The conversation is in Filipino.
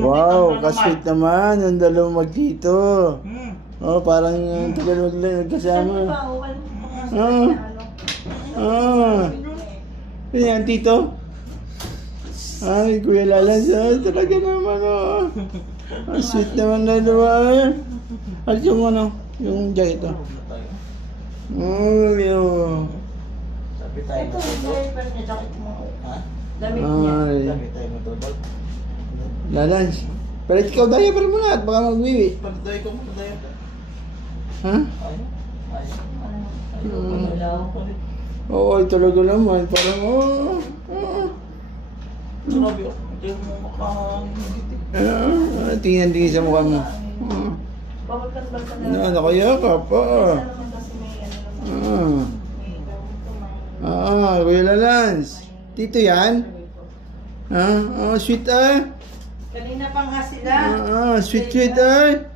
Wow, ka-sweet naman. Yung dalawang magtito. Oh, parang tagal magkasama. Yan, tito. Ay, Kuya Lalas. Talaga naman, oh. Ang sweet naman na dalawa. Alis yung ano, yung jacket, oh. Oh, yun. Sabi tayo Ito, yung jacket mo. Ha? Damit niya. Sabi tayo matulog. Lalas. Pero ikaw diaper mo na at baka magwiwi. Pagdayo ko muna tayo. Ha? Ayaw. Oo, talaga naman. Parang, Sinabi ko, hindi mo makahangin. tingnan sa mukha mo. Babagkas-bagkas na. Ano kaya ka pa? Naman kasi may ano naman. Kuya Lalans. Tito yan? Sweet ah. Kanina pa nga sila. Sweet ah.